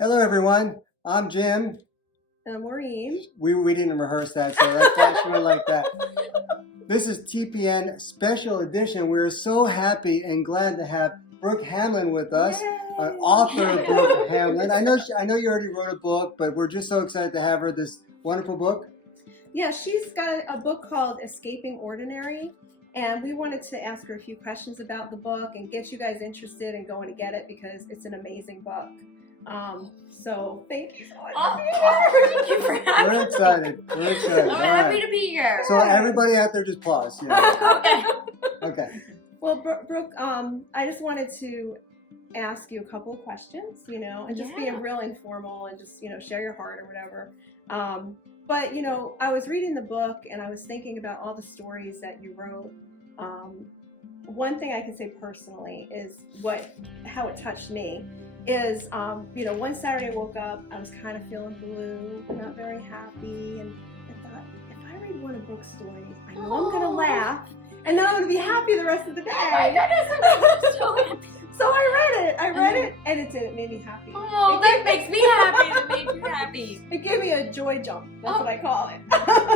Hello, everyone. I'm Jim. And I'm Maureen. We didn't rehearse that, so that's actually like that. This is TPN Special Edition. We're so happy and glad to have Brooke Hamlin with us, author Brooke Hamlin. I know you already wrote a book, but we're just so excited to have her. This wonderful book. Yeah, she's got a book called Escaping Ordinary, and we wanted to ask her a few questions about the book and get you guys interested in going to get it because it's an amazing book. So thank you so much. Thank you for having me. We're excited. I'm happy to be here. So everybody out there, just pause. Okay. Well, Brooke, I just wanted to ask you a couple of questions, and just being real informal and just, share your heart or whatever. But, I was reading the book and I was thinking about all the stories that you wrote. One thing I can say personally is how it touched me is, one Saturday I woke up, I was kind of feeling blue, not very happy, and I thought, if I read one of Brooke's stories, I know I'm going to laugh, and then I'm going to be happy the rest of the day. Oh my goodness, I'm so happy. So I read it, and it made me happy. Oh, that makes me happy. That makes you happy. It gave me a joy jump. That's what I call it.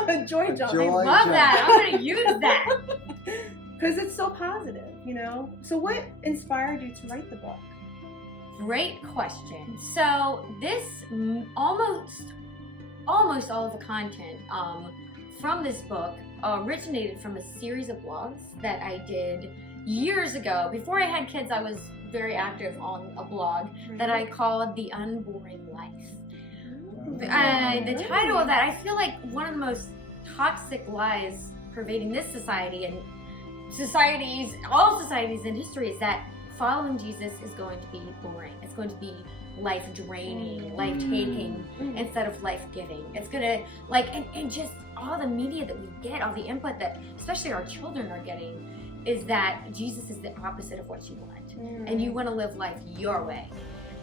A joy jump. I love that. I'm going to use that. Because it's so positive, So what inspired you to write the book? Great question. So this almost all of the content from this book originated from a series of blogs that I did years ago. Before I had kids, I was very active on a blog that I called The Unboring Life. The title of that, I feel like one of the most toxic lies pervading this society and all societies in history is that following Jesus is going to be boring. It's going to be life draining, life taking instead of life giving. It's gonna and just all the media that we get, all the input that especially our children are getting, is that Jesus is the opposite of what you want, and you want to live life your way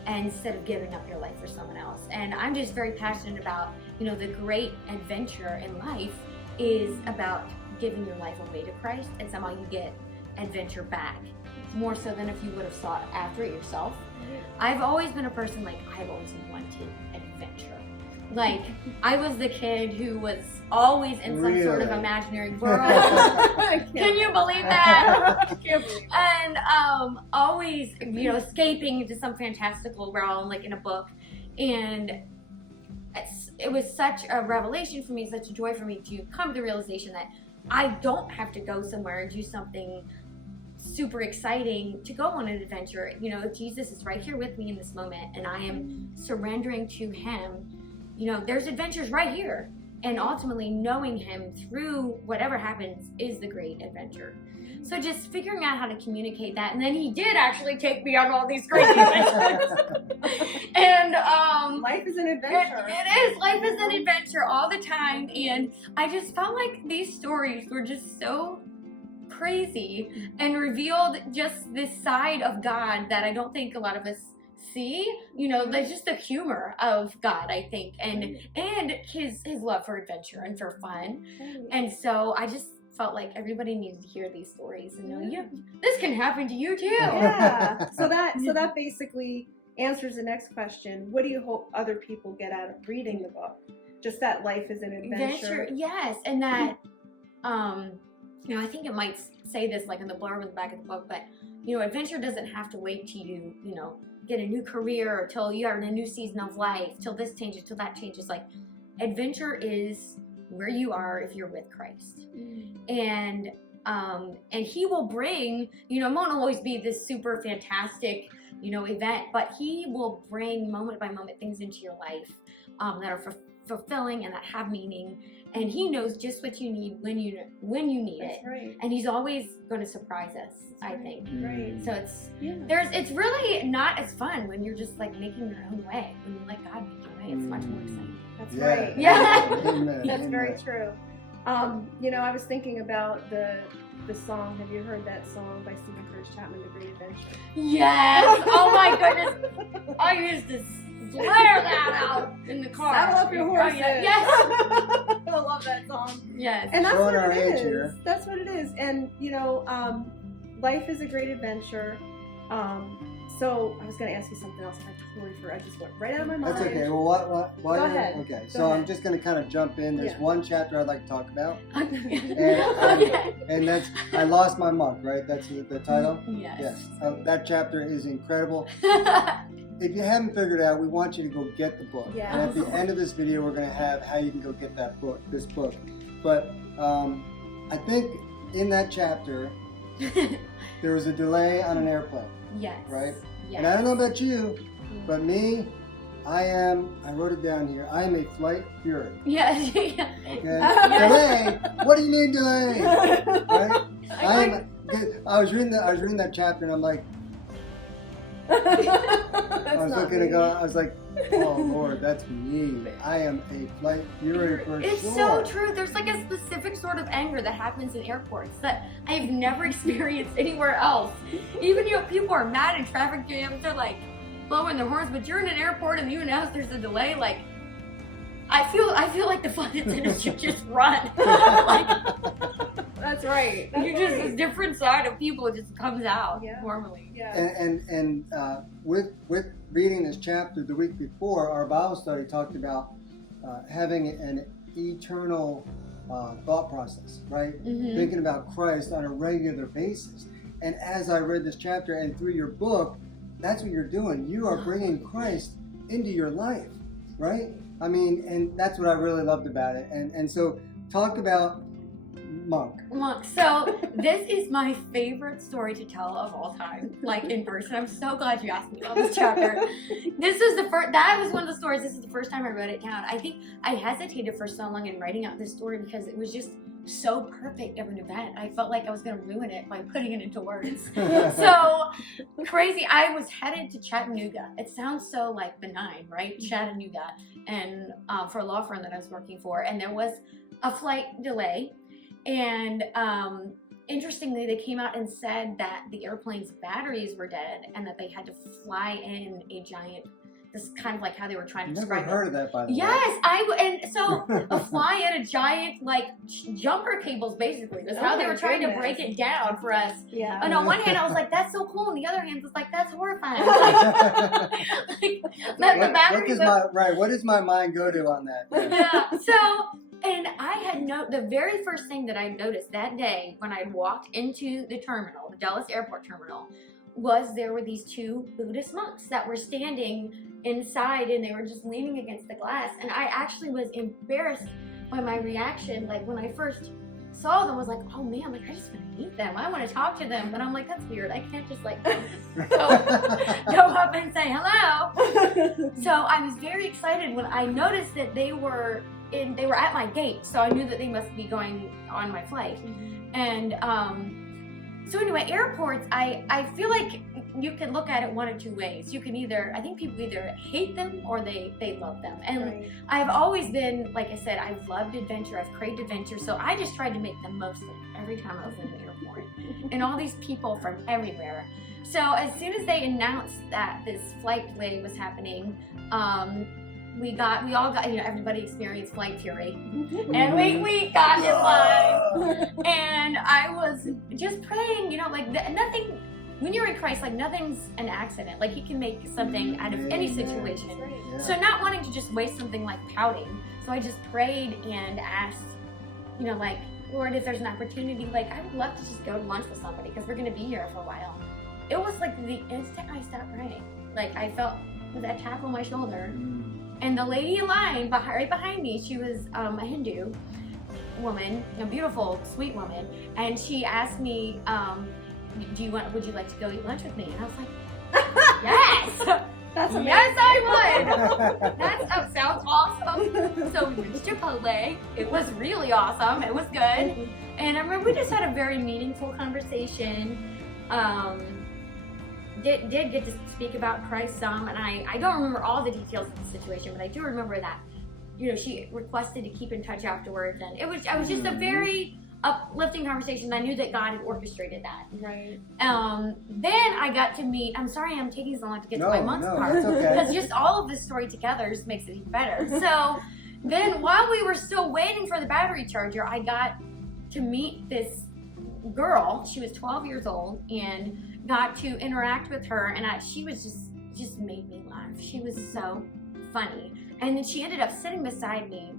instead of giving up your life for someone else. And I'm just very passionate about, the great adventure in life is about giving your life away to Christ, and somehow you get adventure back, more so than if you would have sought after it yourself. I've always been a person, I've always wanted adventure. I was the kid who was always in some sort of imaginary world. Can you believe that? And always, escaping into some fantastical realm, in a book. And it was such a revelation for me, such a joy for me to come to the realization that I don't have to go somewhere and do something super exciting to go on an adventure. Jesus is right here with me in this moment, and I am surrendering to Him. There's adventures right here, and ultimately knowing Him through whatever happens is the great adventure. So just figuring out how to communicate that, and then He did actually take me on all these crazy adventures. And life is an adventure. It is. Life is an adventure all the time, and I just felt like these stories were just so crazy and revealed just this side of God that I don't think a lot of us see. There's just the humor of God, I think, and his love for adventure and for fun. And so I just felt like everybody needs to hear these stories and know, this can happen to you too. Yeah. So that basically answers the next question. What do you hope other people get out of reading the book? Just that life is an adventure. Yes, and that I think it might say this in the blurb in the back of the book, but adventure doesn't have to wait till you get a new career or till you are in a new season of life, till this changes, till that changes. Adventure is where you are if you're with Christ. And He will bring, it won't always be this super fantastic, event, but He will bring moment by moment things into your life that are fulfilling and that have meaning. And He knows just what you need when you need it. Right. And He's always going to surprise us, I think. Right. So it's really not as fun when you're just making your own way. When you let God make your way, it's much more exciting. That's right. Yeah. That's very true. I was thinking about the song. Have you heard that song by Stephen Curtis Chapman, The Great Adventure? Yes. Oh my goodness. I used to blare that out in the car. Saddle up your horses. Yes. I love that song. Yes. And that's Showing what our it age is. here. That's what it is. And life is a great adventure. So I was going to ask you something else, and I totally forgot. I just went right out of my mind. That's okay. Well, what? Go ahead. Okay, Go so I'm ahead. just going to kind of jump in. There's Yeah. one chapter I'd like to talk about, Okay. and that's I Lost My Monk, right? That's the title? Yes. Yes. That chapter is incredible. If you haven't figured it out, we want you to go get the book. Yeah. And at the end of this video, we're going to have how you can go get this book. But I think in that chapter, there was a delay on an airplane, Yes. right? Yes. And I don't know about you, but me, I wrote it down here, I am a flight fury. Yes. Okay? Delay? What do you mean delay? Right? I was reading that chapter and I'm like, I was like, oh Lord, that's me. I am a flight fury for It's sure. so true. There's like a specific sort of anger that happens in airports that I've never experienced anywhere else. Even people are mad in traffic jams, they're like blowing their horns, but you're in an airport and you announce there's a delay, like I feel like the flight attendants should just run. Like, That's right. That's you're just right. this different side of people just comes out Yeah. normally. Yeah. And with reading this chapter the week before, our Bible study talked about having an eternal thought process, right? Mhm. Thinking about Christ on a regular basis. And as I read this chapter and through your book, that's what you're doing. You are bringing Christ into your life, right? I mean, and that's what I really loved about it. And so talk about Monk. Monk. So this is my favorite story to tell of all time, like in person. I'm so glad you asked me about this chapter. This is the first. That was one of the stories. This is the first time I wrote it down. I think I hesitated for so long in writing out this story because it was just so perfect of an event. I felt like I was going to ruin it by putting it into words. So crazy. I was headed to Chattanooga. It sounds so like benign, right? Chattanooga, and for a law firm that I was working for, and there was a flight delay. And interestingly, they came out and said that the airplane's batteries were dead and that they had to fly in a giant, this is kind of like how they were trying to Never describe heard it. of that, by the way. Yes, and so a fly in a giant, like, jumper cables, basically, was how Oh they my were trying to goodness. break it down for us. Yeah. And on one hand, I was like, that's so cool. And the other hand was like, that's horrifying. Like, that the batteries What does my mind go to on that? yeah. So, and I had the very first thing that I noticed that day when I walked into the terminal, the Dallas Airport terminal, was there were these two Buddhist monks that were standing inside and they were just leaning against the glass. And I actually was embarrassed by my reaction. Like when I first saw them, I was like, oh man, like I just want to meet them. I want to talk to them. But I'm like, that's weird. I can't just like go up and say hello. So I was very excited when I noticed that they were at my gate, so I knew that they must be going on my flight. And so anyway, airports, I feel like you can look at it one of two ways. You can I think people either hate them or they love them. And Right. I've always been, like I said, I've loved adventure, I've craved adventure, so I just tried to make the most of it every time I was in the airport. And all these people from everywhere. So as soon as they announced that this flight delay was happening, we all got, everybody experienced flight fury. And we got in line. And I was just praying, like nothing, when you're in Christ, like nothing's an accident. Like he can make something out of any situation. That's right. Yeah. So not wanting to just waste something like pouting. So I just prayed and asked, like, Lord, if there's an opportunity, like I would love to just go to lunch with somebody because we're going to be here for a while. It was like the instant I stopped praying. Like I felt that tap on my shoulder. And the lady in line right behind me, she was a Hindu woman, a beautiful, sweet woman, and she asked me, would you like to go eat lunch with me? And I was like, yes! That's amazing. Yes, I would! That sounds awesome. So we went to Chipotle. It was really awesome. It was good. And I remember we just had a very meaningful conversation. Did get to speak about Christ some, and I don't remember all the details of the situation, but I do remember that, she requested to keep in touch afterwards, and it was just a very uplifting conversation. I knew that God had orchestrated that. Right. Then I got to meet, I'm sorry I'm taking so long to get to my month's part, that's okay. because just all of this story together just makes it even better. So then while we were still waiting for the battery charger, I got to meet this girl. She was 12 years old, and got to interact with her, and she was just made me laugh. She was so funny. And then she ended up sitting beside me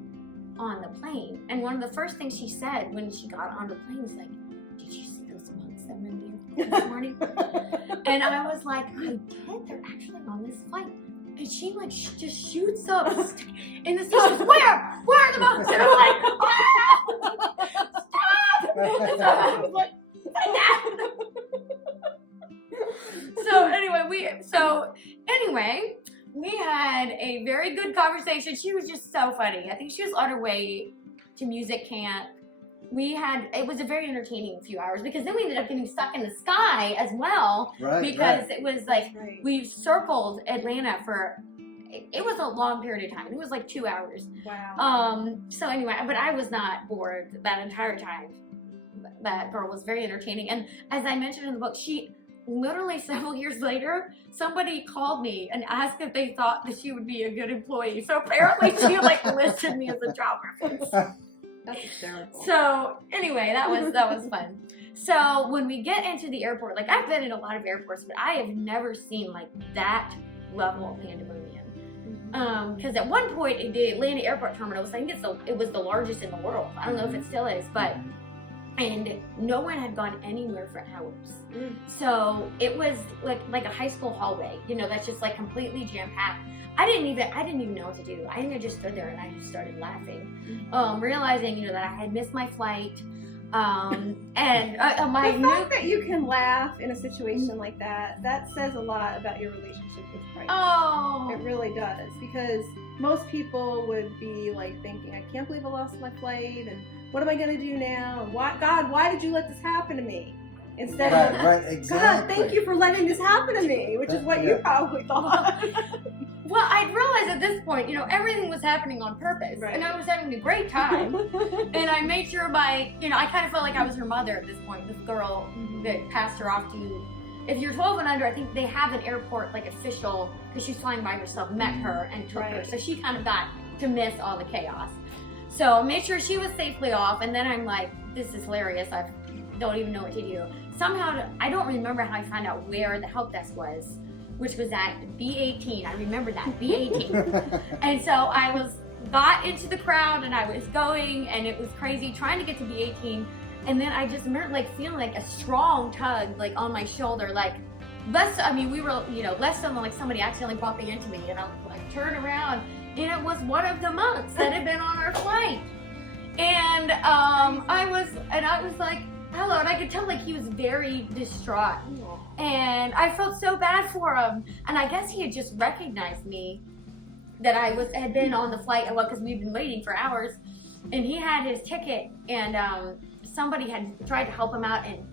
on the plane. And one of the first things she said when she got on the plane was like, "Did you see those monks that were in the airport this morning?" And I was like, "I did. They're actually on this flight." And she like just shoots up in the seat. She goes, "Where? Where are the monks?" And I'm like, "Ah! Stop!" And so I was like, So anyway, we had a very good conversation. She was just so funny. I think she was on her way to music camp. It was a very entertaining few hours because then we ended up getting stuck in the sky as well. Because it was like, we circled Atlanta it was a long period of time. It was like 2 hours. Wow. So anyway, but I was not bored that entire time. That girl was very entertaining. And as I mentioned in the book, she literally several years later, somebody called me and asked if they thought that she would be a good employee. So apparently she like listed me as a job reference. That's hysterical. So anyway, that was fun. So when we get into the airport, like I've been in a lot of airports, but I have never seen like that level of pandemonium. Because at one point, the Atlanta airport terminal, I think it was the largest in the world. I don't know if it still is, but and no one had gone anywhere for hours. So it was like a high school hallway, that's just like completely jam packed. I didn't even know what to do. I think I just stood there and I just started laughing, realizing that I had missed my flight. And my the fact that you can laugh in a situation like that says a lot about your relationship with Christ. Oh, it really does, because most people would be like thinking, I can't believe I lost my flight, and what am I going to do now? And why did you let this happen to me? Instead of, exactly. God, thank you for letting this happen to me, which is what you probably thought. Well, I realized at this point, everything was happening on purpose. Right. And I was having a great time. And I made sure I kind of felt like I was her mother at this point, this girl that passed her off to, if you're 12 and under, I think they have an airport, like, official, because she's flying by herself, met her and took her. So she kind of got to miss all the chaos. So I made sure she was safely off, and then I'm like, this is hilarious. I don't even know what to do. Somehow, I don't remember how I found out where the help desk was, which was at B18. I remember that, B18. And so I got into the crowd and I was going, and it was crazy trying to get to B18. And then I just remember feeling like a strong tug on my shoulder, we were, less than like somebody accidentally bumping into me, and I turned around, and it was one of the monks that had been on our flight. And I was like, hello, and I could tell he was very distraught. And I felt so bad for him. And I guess he had just recognized me, that I had been on the flight, because we'd been waiting for hours. And he had his ticket, and somebody had tried to help him out and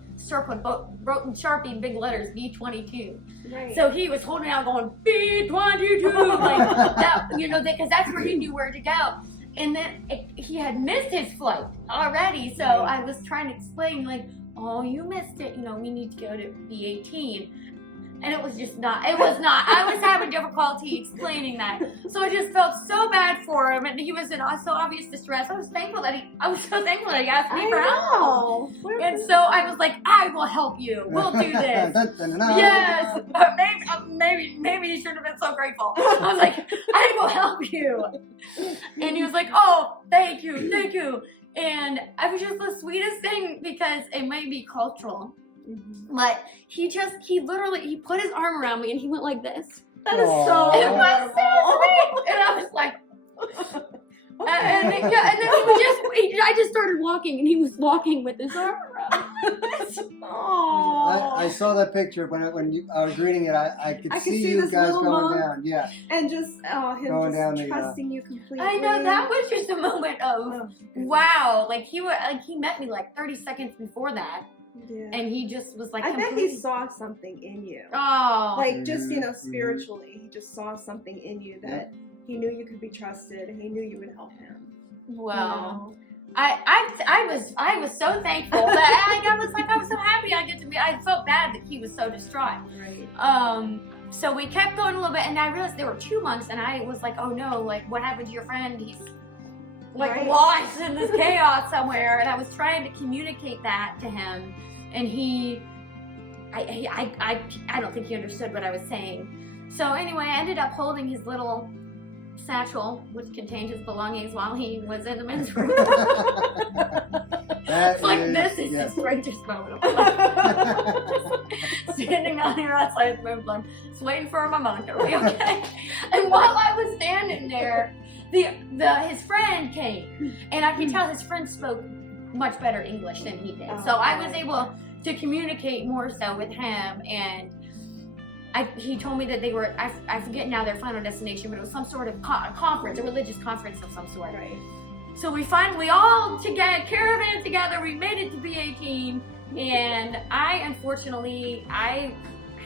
wrote in Sharpie big letters, B22. Right. So he was holding out going, B22, like that, because that's where he knew where to go. And then he had missed his flight already, so I was trying to explain, oh, you missed it, we need to go to B18. And it was not, I was having difficulty explaining that. So I just felt so bad for him, and he was in so obvious distress. I was so thankful that he asked me for help. And so I was like, I will help you. We'll do this. Yes. Maybe he shouldn't have been so grateful. I was like, I will help you. And he was like, oh, thank you. And it was just the sweetest thing, because it may be cultural. But he literally put his arm around me and he went like this. That is so It was so sweet. And I was like, and then I just started walking, and he was walking with his arm around. I saw that picture when I was reading it. I could see you guys going down. Yeah. And just him going just down trusting you completely. I know, that was just a moment of wow. He met me 30 seconds before that. Yeah. And he just was I bet he saw something in you. Oh. Just, spiritually, he just saw something in you that he knew you could be trusted, and he knew you would help him. Well, I was so thankful that I was so happy I felt bad that he was so distraught. Right. So we kept going a little bit, and I realized there were 2 months, and I was like, oh no, what happened to your friend? He's lost in this chaos somewhere. And I was trying to communicate that to him, and I don't think he understood what I was saying. So anyway, I ended up holding his little satchel, which contained his belongings, while he was in the men's room. It's like, this is the strangest moment of my life. Standing out here outside the men's room, just waiting for my mom to be okay. And while I was standing there, his friend came, and I could tell his friend spoke much better English than he did. So I was able to communicate more so with him, and he told me that they were, I forget now their final destination, but it was some sort of conference, a religious conference of some sort. Right. So we all together, caravan together, we made it to B18, and unfortunately, I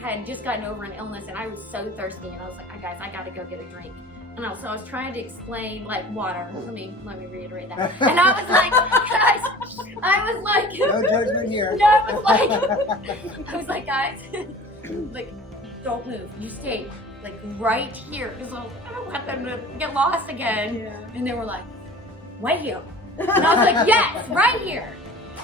had just gotten over an illness, and I was so thirsty, and I was like, guys, I gotta go get a drink. And so I was trying to explain, like, water. Let me reiterate that. And I was like, guys, no judgment here. No, I was like, guys, like, don't move. You stay, like, right here. Because I was like, I don't want them to get lost again. Yeah. And they were like, wait here. And I was like, yes, right here.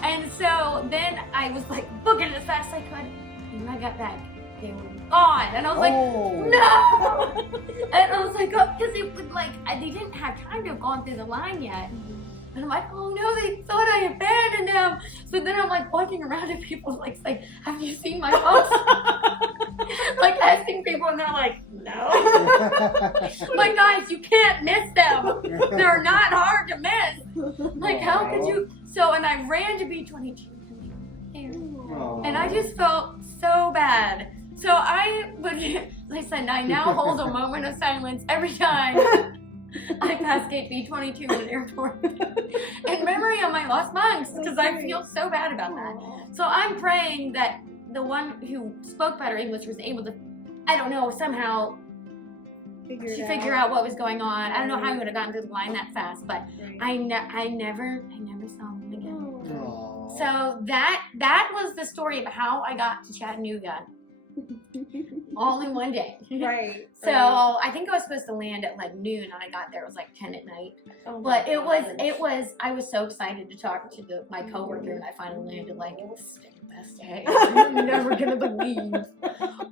And so then I was like booking it as fast as I could. And when I got back, they were gone. And I was like, no. And I was like, because it was like, they didn't have time to have gone through the line yet. And I'm like, oh no, they thought I abandoned them. So then I'm like walking around and people like say, have you seen my house? Like asking people, and they're like, no. Like, guys, you can't miss them. They're not hard to miss. Like, how could you? So, and I ran to B22 and I just felt so bad. So I would, like I said, I now hold a moment of silence every time I pass gate B22 in an airport in memory of my lost monks, because I feel so bad about that. So I'm praying that the one who spoke better English was able to, I don't know, somehow figure out what was going on. I don't know how he would have gotten through the line that fast, but I never saw him again. Aww. So that was the story of how I got to Chattanooga. All in one day. Right. So I think I was supposed to land at like noon, and I got there, it was like 10 at night. But it was, I was so excited to talk to my coworker, and I finally landed. Like, it was the best day. I'm never gonna believe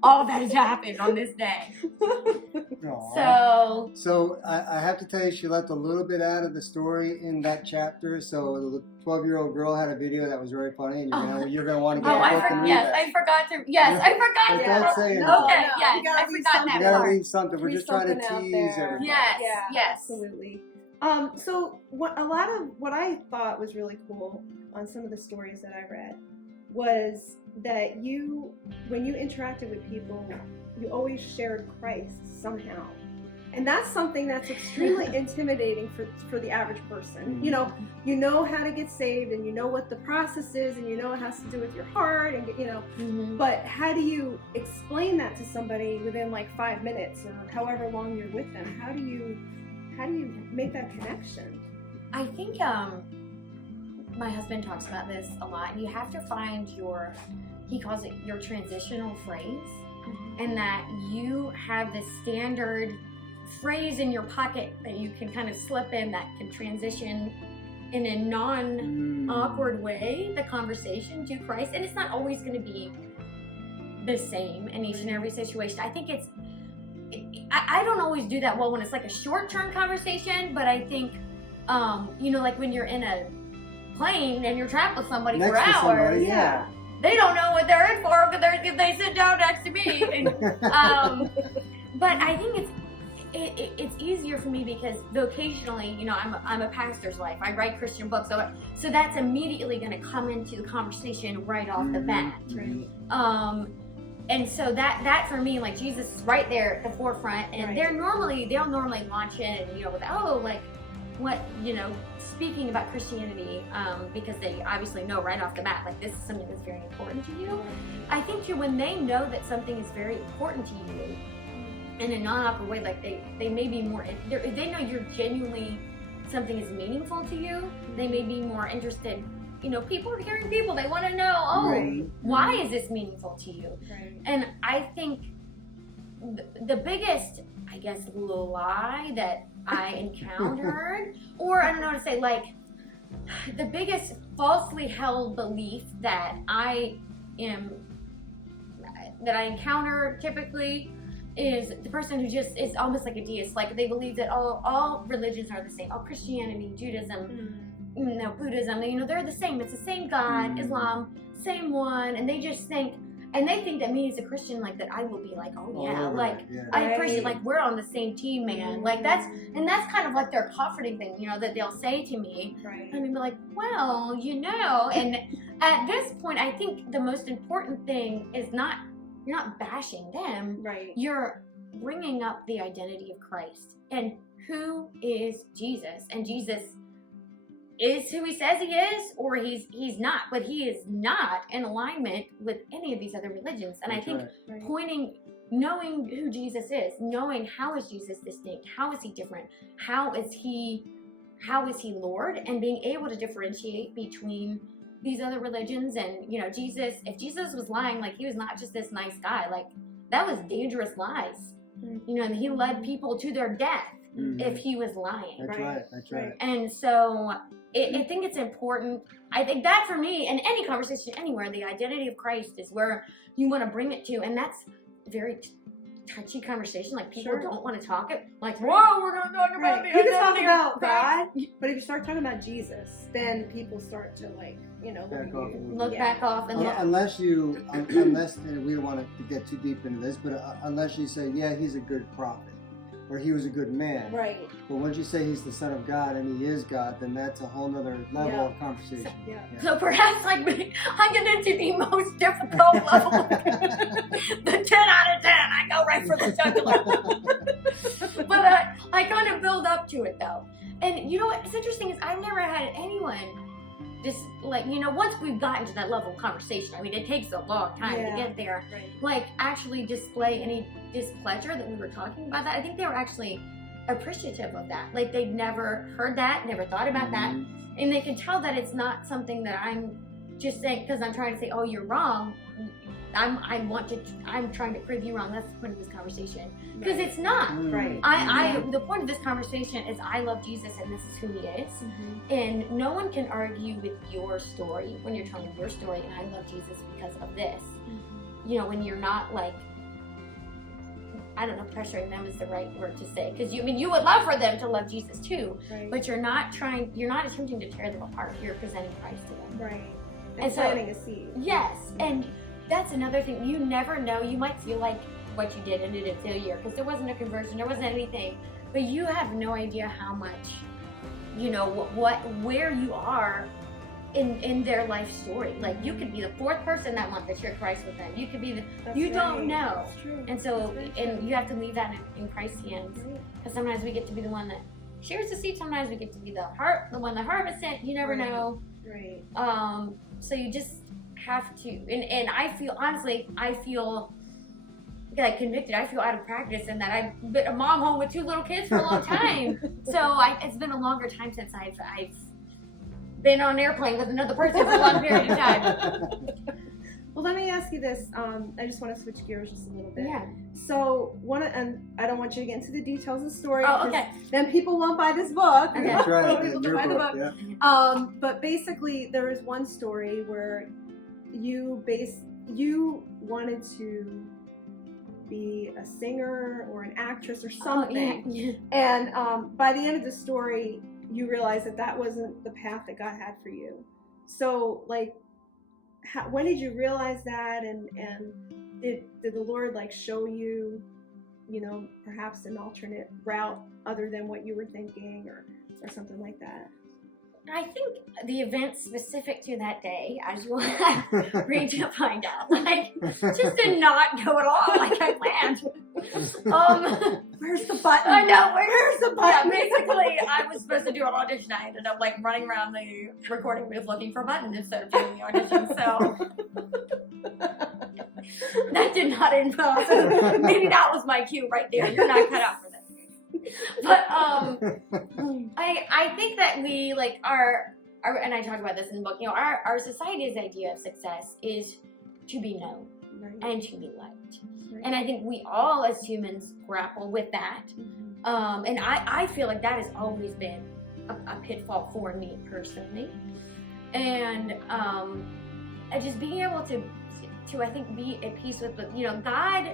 all that has happened on this day. Aww. So I have to tell you, she left a little bit out of the story in that chapter. So the 12-year-old girl had a video that was very funny, and you're gonna want to get a book and read that. I forgot to. Yes, I forgot to. Don't say anything. Okay, yes, I forgot that You gotta part. leave something. We're just trying to tease everybody. Yes, yes, absolutely. So a lot of what I thought was really cool on some of the stories that I read was that when you interacted with people, you always shared Christ somehow. And that's something that's extremely intimidating for the average person. Mm-hmm. You know how to get saved, and you know what the process is, and you know it has to do with your heart, and Mm-hmm. But how do you explain that to somebody within like 5 minutes or however long you're with them? How do you make that connection? I think my husband talks about this a lot. You have to find he calls it your transitional phrase, and that you have this standard phrase in your pocket that you can kind of slip in that can transition in a non-awkward way the conversation to Christ. And it's not always going to be the same in each and every situation. I think I don't always do that well when it's like a short-term conversation, but I think like when you're in a plane and you're trapped with somebody for hours, they don't know what they're in for if they sit down next to me. And, but I think it's easier for me because vocationally, I'm a pastor's wife. I write Christian books, so that's immediately going to come into the conversation right off the bat. Right. And so that for me, like, Jesus is right there at the forefront, and they'll normally launch in, with speaking about Christianity, because they obviously know right off the bat, like, this is something that's very important to you. I think too, when they know that something is very important to you in a non-awkward way, like they may be more, they know you're genuinely, something is meaningful to you, they may be more interested. People are hearing people, they want to know, why is this meaningful to you? Right. And I think the biggest, I guess, lie that I encountered, or I don't know how to say, like, the biggest falsely held belief that I am that I encounter typically is the person who just is almost like a deist. Like they believe that all religions are the same. All Christianity, Judaism, Buddhism, they're the same. It's the same God. Islam, same one. And they just think, that me as a Christian, like that I will be like, oh yeah, like I appreciate, like we're on the same team, man. Like that's kind of like their comforting thing, that they'll say to me. Right. And I'm like, well, and at this point, I think the most important thing is you're not bashing them. Right. You're bringing up the identity of Christ and who is Jesus, and Jesus is who he says he is, or he's not, but he is not in alignment with any of these other religions. And That's I think knowing who Jesus is, knowing how is Jesus distinct, how is he different, how is he Lord, and being able to differentiate between these other religions. And Jesus, if Jesus was lying, like he was not just this nice guy, like that was dangerous lies. And he led people to their death if he was lying. That's right. And so I think it's important. I think that for me, in any conversation anywhere, the identity of Christ is where you want to bring it to. And that's a very touchy conversation. Like people don't want to talk it. Like, whoa, we're going to talk about the You can talk identity about of Christ. God, but if you start talking about Jesus, then people start to look back off and unless and we don't want to get too deep into this, but unless you say, yeah, he's a good prophet, or he was a good man. Right. But once you say he's the Son of God and he is God, then that's a whole nother level of conversation. So perhaps like me, I get into the most difficult level. The 10 out of 10, I go right for the jugular. But I kind of build up to it though. And what's interesting is I've never had anyone just like, once we've gotten to that level of conversation, I mean, it takes a long time to get there, like actually display any displeasure that we were talking about that. I think they were actually appreciative of that. Like they'd never heard that, never thought about that. And they can tell that it's not something that I'm just saying because I'm trying to say, oh, you're wrong. I'm trying to prove you wrong. That's the point of this conversation. Because it's not. Right. The point of this conversation is I love Jesus and this is who he is. And no one can argue with your story when you're telling your story, and I love Jesus because of this. When you're not like, I don't know, pressuring them is the right word to say. Because you would love for them to love Jesus too. Right. But you're not attempting to tear them apart. You're presenting Christ to them. Right. And planting a seed. Yes. And that's another thing. You never know. You might feel like what you did ended in failure because there wasn't a conversion, there wasn't anything. But you have no idea how much, where you are in their life story. Like you could be the fourth person that month that shared Christ with them. You could be don't know. That's true. And so, and you have to leave that in Christ's hands. Because sometimes we get to be the one that shares the seed. Sometimes we get to be the one that harvests it. You never know. Right. So you just have to, and I feel, honestly, like convicted. I feel out of practice in that I've been a mom home with 2 little kids for a long time. So it's been a longer time since I've been on an airplane with another person for a long period of time. Well, let me ask you this. I just want to switch gears just a little bit. Yeah. So and I don't want you to get into the details of the story. Oh, okay. Then people won't buy this book. Okay. That's right. People Your buy the book, book. yeah. But basically, there was one story where you wanted to be a singer or an actress or something. Oh, yeah. And by the end of the story, you realized that wasn't the path that God had for you. So, like, when did you realize that? And did the Lord show you, perhaps an alternate route other than what you were thinking, or something like that? I think the events specific to that day, as you will read to find out, just did not go at all like I planned. Where's the button? I know, where's the button? Yeah, basically, I was supposed to do an audition. I ended up running around the recording booth looking for a button instead of doing the audition. So that did not involve. Maybe that was my cue right there. You're not cut out for this. But I think that we our and I talk about this in the book. Our society's idea of success is to be known and to be liked, and I think we all as humans grapple with that. And I feel like that has always been a pitfall for me personally, and just being able to I think be at peace with, God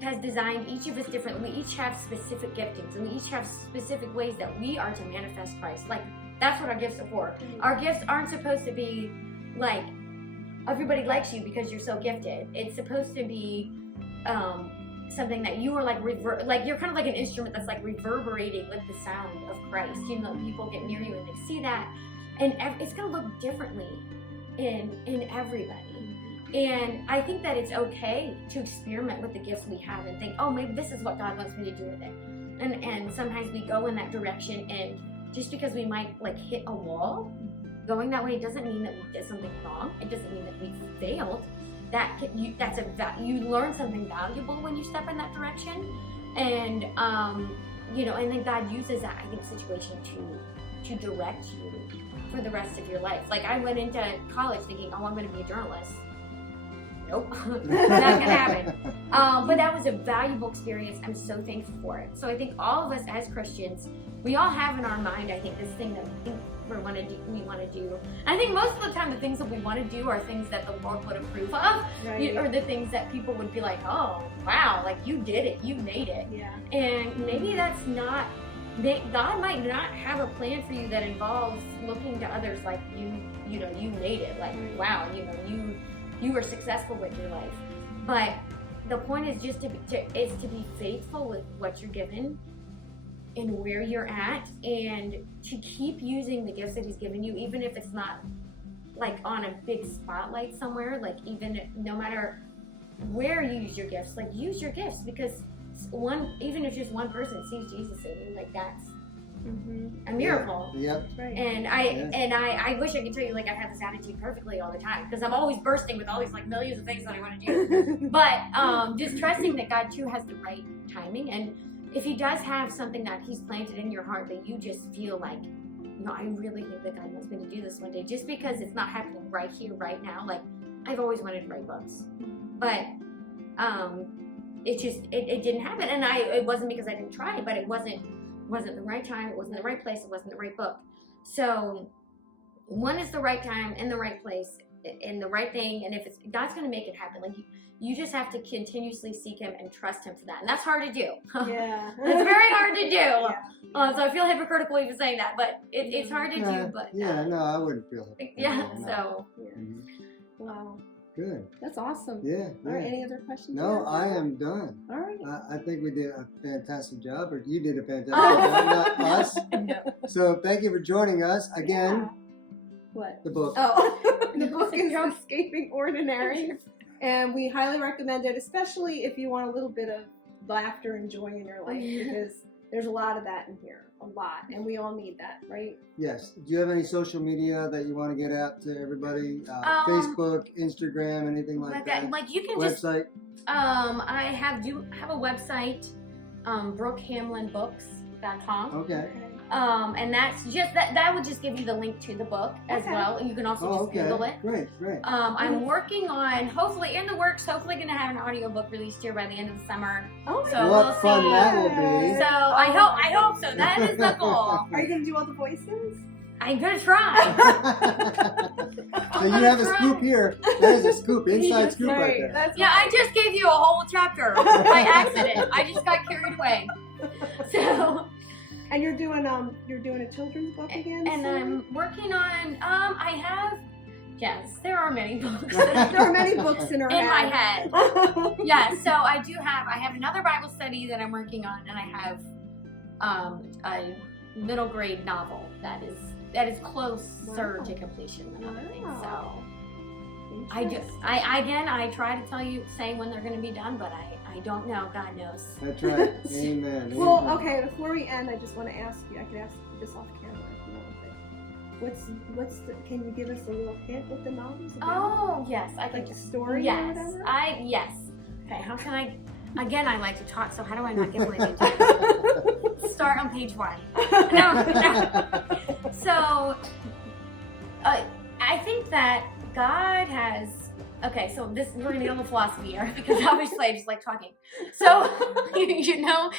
has designed each of us differently. We each have specific giftings, and we each have specific ways that we are to manifest Christ. Like, that's what our gifts are for. Our gifts aren't supposed to be like, everybody likes you because you're so gifted. It's supposed to be something that you are like, you're kind of like an instrument that's like reverberating with the sound of Christ. People get near you and they see that, and it's going to look differently in everybody. And I think that it's okay to experiment with the gifts we have and think, oh, maybe this is what God wants me to do with it. And sometimes we go in that direction, and just because we might like hit a wall, going that way doesn't mean that we did something wrong. It doesn't mean that we failed. You learn something valuable when you step in that direction, and and then God uses that, I think, situation to direct you for the rest of your life. Like, I went into college thinking, oh, I'm going to be a journalist. Nope, not gonna happen. But that was a valuable experience. I'm so thankful for it. So I think all of us as Christians, we all have in our mind, I think, this thing that we think we want to do. I think most of the time the things that we want to do are things that the Lord would approve of, Right. or the things that people would be like, oh, wow, like you did it, you made it. Yeah. And maybe that's not, God might not have a plan for you that involves looking to others like you made it, like, wow, you were successful with your life. But the point is just to be faithful with what you're given and where you're at, and to keep using the gifts that He's given you, even if it's not like on a big spotlight somewhere. Like, no matter where you use your gifts, like, use your gifts, because even if just one person sees Jesus in you, like, that's a miracle. Yep. Right. And I wish I could tell you, like, I have this attitude perfectly all the time, because I'm always bursting with all these like millions of things that I want to do. But just trusting that God too has the right timing, and if He does have something that He's planted in your heart that you just feel like, no, I really think that God wants me to do this one day, just because it's not happening right here, right now. Like, I've always wanted to write books, but it didn't happen, and it wasn't because I didn't try, but it wasn't the right time, it wasn't the right place, it wasn't the right book. So one is the right time and the right place and the right thing, and if God's going to make it happen. Like, you just have to continuously seek Him and trust Him for that, and that's hard to do. Yeah. It's very hard to do. Yeah. So I feel hypocritical even saying that, but it's hard to do. But no, I wouldn't feel it. yeah. So Wow. Good. That's awesome. Yeah. All right. Any other questions? No, I am done. All right. I think we did a fantastic job, or you did a fantastic Oh. job, not us. no. So thank you for joining us again. Yeah. What? The book. Oh, the book is Escaping Ordinary, and we highly recommend it, especially if you want a little bit of laughter and joy in your life, because there's a lot of that in here, a lot, and we all need that, right? Yes. Do you have any social media that you want to get out to everybody? Facebook, Instagram, anything like that? Like, you can Website? I have a website, BrookeHamlinBooks.com. Okay. And that's just that would just give you the link to the book as well. You can also just Google it. Great. I'm working on, hopefully in the works, hopefully going to have an audiobook released here by the end of the summer. Oh my So God. What we'll fun see. that will be. So I hope so. That is the goal. Are you going to do all the voices? I'm going to try. So you have a scoop here. There's a scoop, inside scoop right there. That's Yeah, I just gave you a whole chapter by accident. I just got carried away. So, And you're doing a children's book again? and soon? I'm working on yes, there are many books There are many books in her in my head. head. Yeah, so I have another Bible study that I'm working on, and I have a middle grade novel that is closer to completion than other things. So I try to tell you, saying when they're going to be done, but I don't know. God knows. That's right. Amen. Well, Amen. okay, before we end, I just want to ask you, I could ask you this off camera if you want, but can you give us a little hint what the novel's about? Oh, yes, I can Like a story or Yes, whatever? yes. Okay, how can I? Again, I like to talk, so how do I not give away the Start on page 1. No. So, I think that God has. Okay, so we're gonna get on the philosophy here, because obviously I just like talking. So you know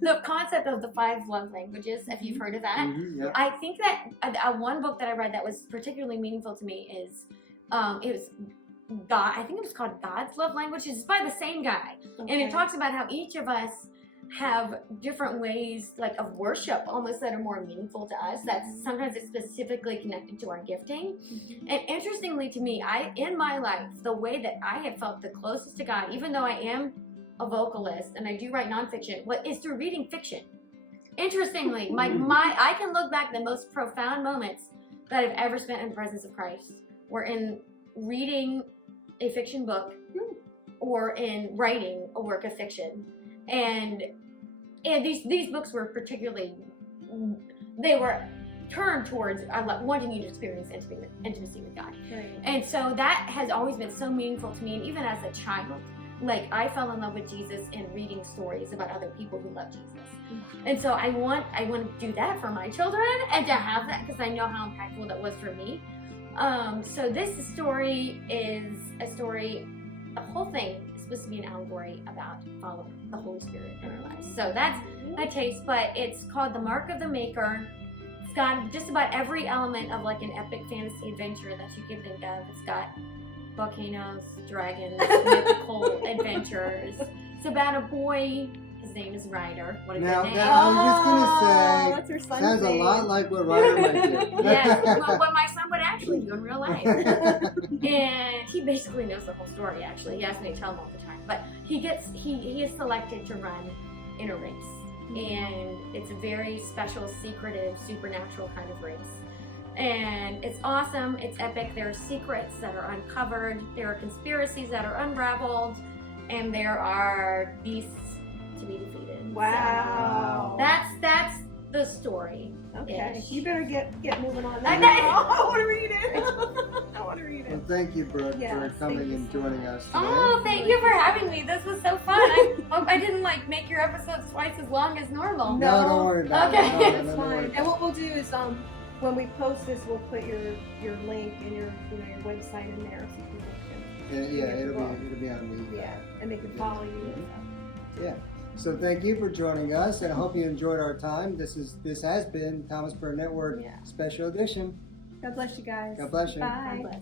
the concept of the 5 love languages, if you've heard of that. Mm-hmm, yep. I think that one book that I read that was particularly meaningful to me is it was God, I think it was called God's Love Languages. It's by the same guy. And it talks about how each of us have different ways like of worship almost that are more meaningful to us. That's sometimes it's specifically connected to our gifting. And interestingly to me, in my life, the way that I have felt the closest to God, even though I am a vocalist and I do write nonfiction, is through reading fiction. Interestingly, I can look back the most profound moments that I've ever spent in the presence of Christ were in reading a fiction book or in writing a work of fiction. And these books were particularly, they were turned towards wanting you to experience intimacy with God. Right. And so that has always been so meaningful to me. And even as a child, like I fell in love with Jesus in reading stories about other people who love Jesus. And so I want to do that for my children and to have that because I know how impactful that was for me. So this story is a story, the whole thing is supposed to be an allegory about following the Holy Spirit in our lives. So that's my taste, but it's called The Mark of the Maker. It's got just about every element of like an epic fantasy adventure that you can think of. It's got volcanoes, dragons, mythical adventures. It's about a boy. His name is Ryder. What a Now, good name. I was just gonna say, that's her son's sounds a name. lot like what Ryder might do. Yes, well, what my son would actually do in real life. And he basically knows the whole story, actually. He asks me to tell him all the time. But he is selected to run in a race. And it's a very special, secretive, supernatural kind of race. And it's awesome, it's epic. There are secrets that are uncovered, there are conspiracies that are unraveled, and there are beasts to be defeated. Wow. So that's the story. Okay. Ish. You better get moving on I that. know. I want to read it. I want to read it. Well, thank you, Brooke, Yes, for thank coming you and so joining much. us today. Oh, thank you for having me. This was so fun. I hope I didn't like make your episodes twice as long as normal. No, don't worry about Okay. it. No, It's don't fine. worry. And what we'll do is when we post this, we'll put your link and your website in there so people can Yeah, it'll be on the and they can follow you and stuff. Yeah. So thank you for joining us, and I hope you enjoyed our time. This has been Thomas Burr Network Yeah. Special Edition. God bless you guys. God bless you. Bye. God bless.